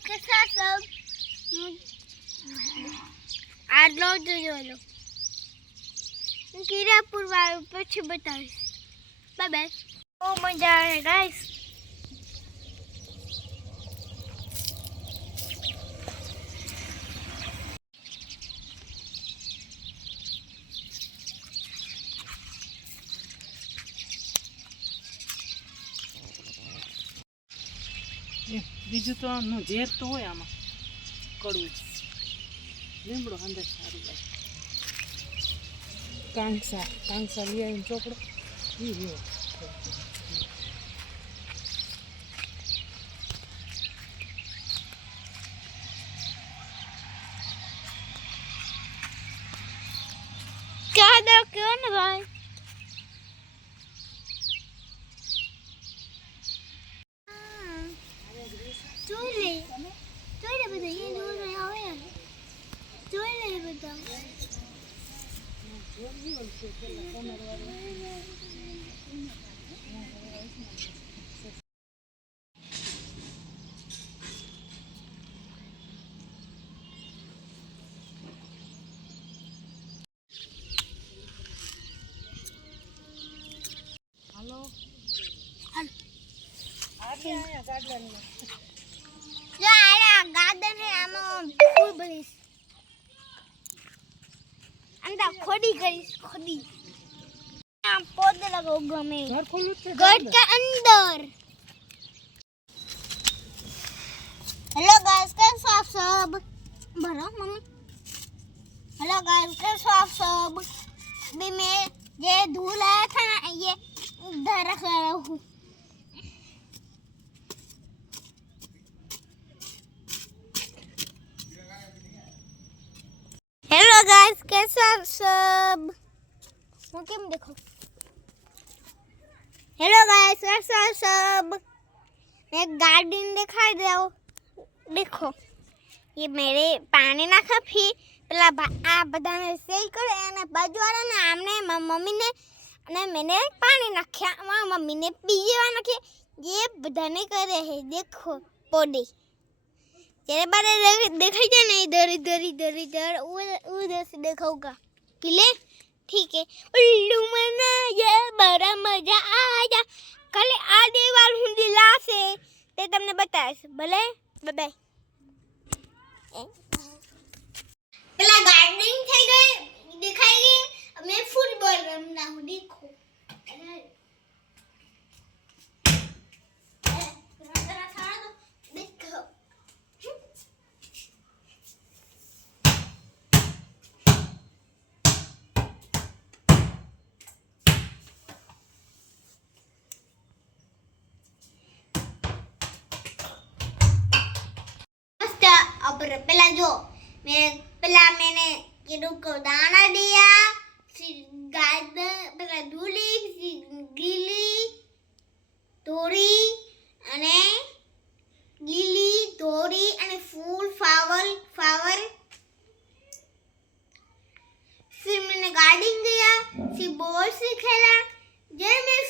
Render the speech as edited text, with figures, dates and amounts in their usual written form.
कैसा सब आज लो जो लो कीरापुर वालों પછી બતાવીશ બાય બાય બહુ મજા આવે ગાઈસ બીજું તો આનું ઝેર તો હોય આમાં કડવું લીમડો અંદર સારું લાગે કાંગસા લઈ આવીને ચોપડો એ રહ્યો क्या दो क्यों ना भाई चोले बता ये दूर में आवे चोले बता हेलो जो आया गार्डन है आम फूल भरीश अंदर खोदी करीश खोदी आम पौधे लगाओ गमे घर खोलू છે घर के अंदर हेलो गाइस कैसे आप सब भरो मम्मी हेलो गाइस कैसे आप सब भी मैं ये धूल आया था ना ये इधर रख रहा हूँ हेलो गाइस कैसे आप सब मुझे देखो हेलो गाइस कैसे आप सब मैं गार्डन दिखाई दे देखो ये मेरे पानी ना खाफी પેલા આ બધાને સેલ કરે અને બાજુવાળાને આમને મમ્મીને અને मैंने पानी નાખ્યા મારા મમ્મીને પીવા નાખે ये બધાને કરે है देखो पौधे तेरे बारे दिखाई दे नहीं इधर इधर इधर इधर उधर से दिखाऊंगा पीले ठीक है उल्लू मना ये बड़ा मजा आया कल आ देवाल हूँ दिला से ते तुमने बताया भले बाय बाय पहला गार्डनिंग થઈ ગઈ दिखाई गई अब मैं फुटबॉल रमना हूँ देखो अब पहला जो मैंने कीड़ों को दाना दिया फिर गाय पहला धूली फिर गीली तोड़ी अने गीली तोड़ी अने फूल फ्लावर फिर मैंने गार्डन गया फिर बॉल से खेला जब मैं